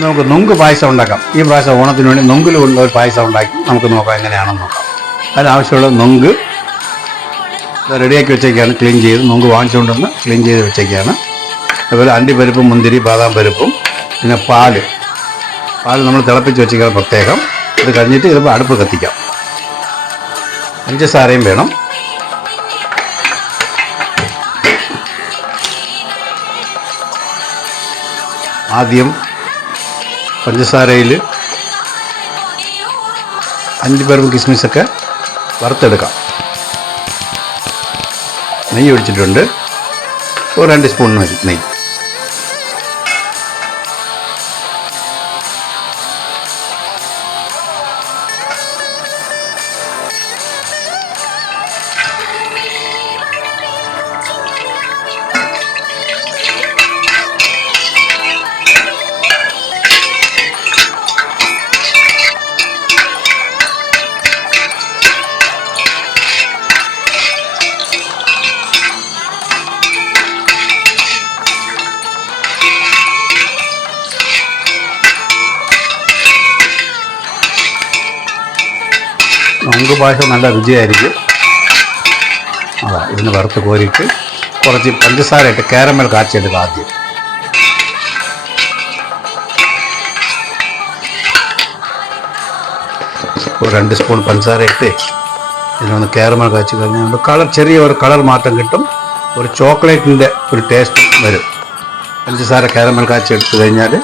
നമുക്ക് നൊങ്ക് പായസം ഉണ്ടാക്കാം. ഈ പ്രാവശ്യം ഓണത്തിന് വേണ്ടി നൊങ്കിലുള്ള ഒരു പായസം ഉണ്ടാക്കി നമുക്ക് നോക്കാം എങ്ങനെയാണെന്ന് നോക്കാം. അതിനാവശ്യമുള്ള നൊങ്ക് റെഡിയാക്കി വെച്ചേക്കാണ്. ക്ലീൻ ചെയ്ത് നൊങ്ക് വാങ്ങിച്ചുകൊണ്ടുവന്ന് ക്ലീൻ ചെയ്ത് വെച്ചേക്കാണ്. അതുപോലെ അണ്ടിപ്പരിപ്പും മുന്തിരി ബാദാം പരിപ്പും പിന്നെ പാല് നമ്മൾ തിളപ്പിച്ച് വെച്ചേക്കാണ് പ്രത്യേകം. ഇത് കഴിഞ്ഞിട്ട് ഇതിപ്പോൾ അടുപ്പ് കത്തിക്കാം. പഞ്ചസാരയും വേണം. ആദ്യം പഞ്ചസാരയിൽ അണ്ടിപ്പരിപ്പും കിസ്മിസൊക്കെ വറുത്തെടുക്കാം. നെയ്യ് ഒഴിച്ചിട്ടുണ്ട്. ഒരു 2 സ്പൂൺ നെയ്യ്. നൊങ്ക് പായസം നല്ല രുചിയായിരിക്കും. ഇതിന് വറുത്ത് കോരിയിട്ട് കുറച്ച് പഞ്ചസാര ഇട്ട് കാരമൽ കാച്ചിയെടുക്കുക. ആദ്യം ഒരു 2 സ്പൂൺ പഞ്ചസാര ഇട്ട് ഇതിനൊന്ന് കാരമൽ കാച്ചി കഴിഞ്ഞാൽ ചെറിയ ഒരു കളർ മാറ്റം കിട്ടും. ഒരു ചോക്ലേറ്റിൻ്റെ ഒരു ടേസ്റ്റ് വരും. പഞ്ചസാര കാരമൽ കാച്ചി എടുത്തു കഴിഞ്ഞാൽ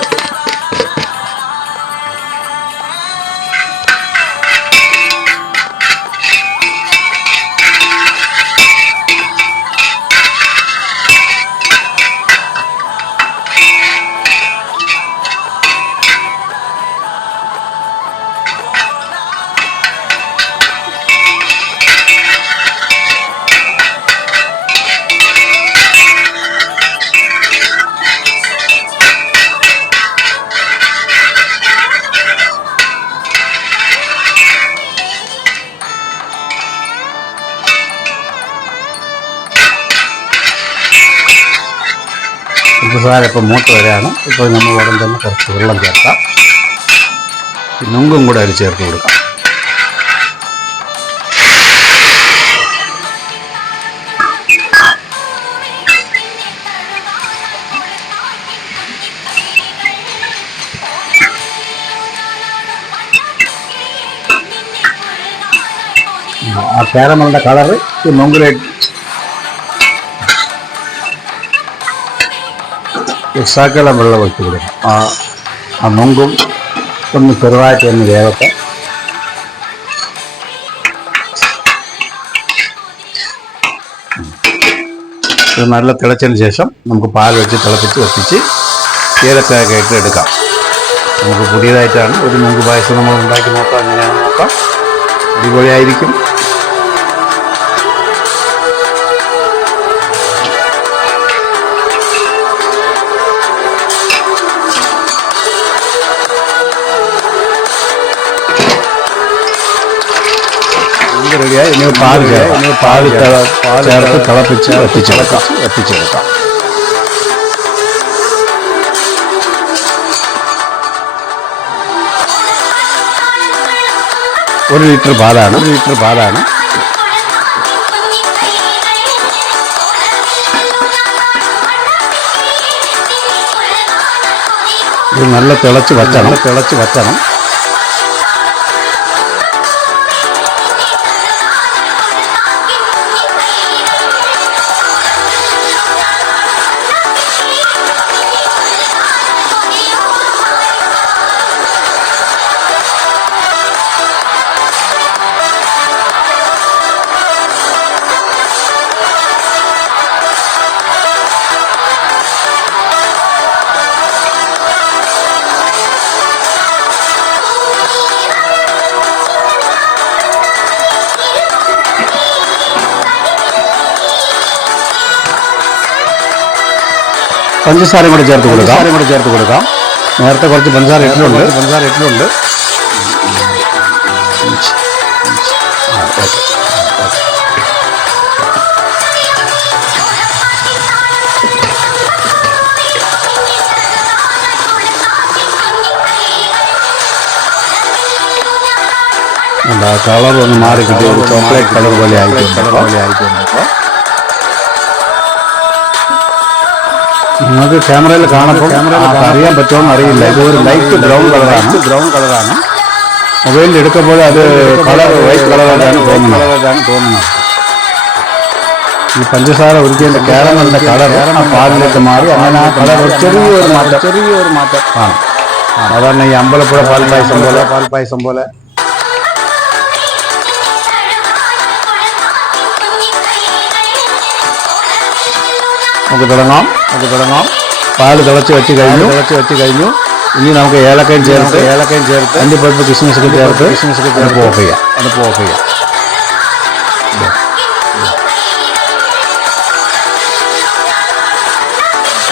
പഞ്ചസാര ഇപ്പം മൂത്ത് വരെയാണ്. ഇപ്പോൾ നമ്മൾ ഉടൻ തന്നെ കുറച്ച് വെള്ളം ചേർക്കാം. നൊങ്കും കൂടെ അതിൽ ചേർത്ത് കൊടുക്കാം. ആ കാരമലിൻ്റെ കളറ് ഈ നൊങ്കിലേക്ക് ശകലം വെള്ളം ഒഴിച്ച് കൊടുക്കാം. ആ നൊങ്കും ഒന്ന് ചെറുതായിട്ട് ഒന്ന് വേഗത്തെ. ഇത് നല്ല തിളച്ചതിന് ശേഷം നമുക്ക് പാൽ വെച്ച് തിളപ്പിച്ച് വറ്റിച്ച് ഏലക്കായൊക്കെ ഇട്ട് എടുക്കാം. നമുക്ക് പുതിയതായിട്ടാണ് ഒരു നൊങ്ക് പായസം നമ്മൾ ഉണ്ടാക്കി നോക്കാം. എങ്ങനെയാണെന്ന് നോക്കാം. അടിപൊളിയായിരിക്കും. റെഡിയായി. ഇനി പാൽ ചേർത്ത് തിളപ്പിച്ച് വറ്റിച്ചെടുക്കാം. 1 ലിറ്റർ പാലാണ്. ഇത് നല്ല തിളച്ച് വറ്റണം. പഞ്ചസാരയും കൂടെ ചേർത്ത് കൊടുക്കാം. നേരത്തെ കുറച്ച് പഞ്ചസാര ഇട്ടിട്ടുണ്ട്. കളർ ഒന്ന് മാറി കിട്ടി, ഒരു ചോക്ലേറ്റ് കളർ പോലെ ആയിട്ടുണ്ട്. നിങ്ങൾക്ക് ക്യാമറയിൽ കാണുമ്പോൾ അറിയാൻ പറ്റുമോ അറിയില്ല. ഇത് ഒരു ലൈറ്റ് ബ്രൗൺ കളറാണ്. മൊബൈലിൽ എടുക്കുമ്പോൾ അത് കളർ വൈറ്റ് കളറാണ് തോന്നുന്നത്. ഈ പഞ്ചസാര ഒരിക്കലും കാരമലിന്റെ കളർ ആ പാലിലേക്ക് മാറി അങ്ങനെ ആ കളർ ചെറിയൊരു മാറ്റം ആണ്. സാധാരണ ഈ അമ്പലപ്പുഴ പാൽപ്പായസം പോലെ നമുക്ക് തുടങ്ങാം. പാല് തിളച്ച് വെച്ച് കഴിഞ്ഞു. ഇനി നമുക്ക് ഏലക്കയും ചേർത്ത് അണ്ടിപ്പരിപ്പ് കിസ്മിസൊക്കെ ചേർത്ത് അടുപ്പ് ഓഫ് ചെയ്യാം.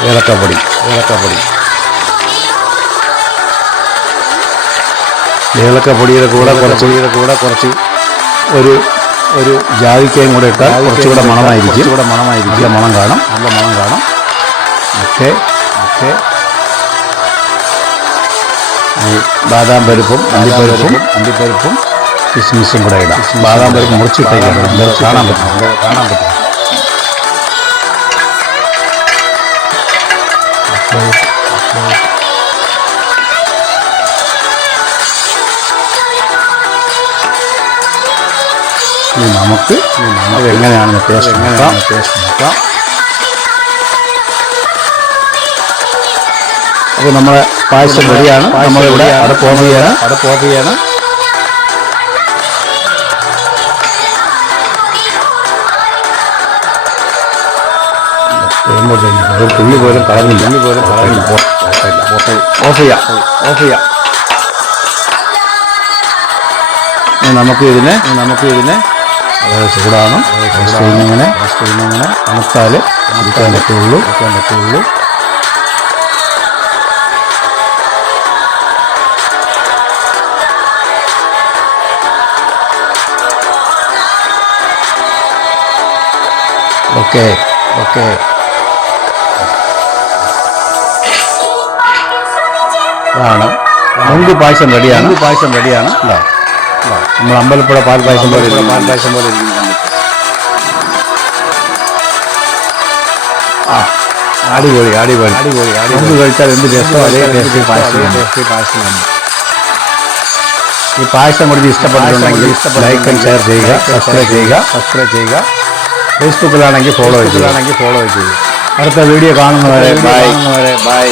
ഏലക്കപ്പൊടി ഏലക്കപ്പൊടിയുടെ കൂടെ കുറച്ച് ഒരു ജാതിക്കയും കൂടെ ഇട്ടാൽ കുറച്ചുകൂടെ മണമായിരിക്കും. നല്ല മണം കാണും. ഓക്കെ. ബാദാം പരിപ്പും അണ്ടിപ്പരിപ്പും കിസ്മിസും കൂടെ ഇടാം. ബാദാം പരിപ്പ് മുറിച്ചിട്ടേക്കാണ്, കാണാൻ പറ്റും. നമുക്ക് എങ്ങനെയാണെന്ന് ടേസ്റ്റ് നോക്കാം. അപ്പോൾ നമ്മുടെ പായസം റെഡിയാണ്. നമ്മളിവിടെ അടുപ്പ് ഓഫ് ചെയ്യാണ്. തുള്ളി പോലും കളഞ്ഞില്ല. ഓഫ് ചെയ്യാം. നമുക്ക് ഇതിനെ അതായത് ചൂടാണ്. ഇങ്ങനെ തണുത്താൽ അടിക്കാൻ പറ്റുള്ളൂ. ഓക്കെ. അതാണ് നൊങ്ക് പായസം റെഡിയാണ്. നമ്മൾ അമ്പലപ്പുഴ പാൽപ്പായസം പോലെ ഇരിക്കുന്നു. അടിപൊളി. നൊങ്ക് കഴിച്ചാൽ എന്ത് ടേസ്റ്റോ അതേ ടേസ്റ്റ് പായസമാണ്. ഈ പായസം കുറിച്ച് ഇഷ്ടപ്പെട്ടിട്ടുണ്ടെങ്കിൽ ലൈക്ക് ആൻഡ് ഷെയർ ചെയ്യുക, സബ്സ്ക്രൈബ് ചെയ്യുക. ഫേസ്ബുക്കിലാണെങ്കിൽ ഫോളോ ചെയ്യുക. അടുത്ത വീഡിയോ കാണുന്നവരെ ബൈ.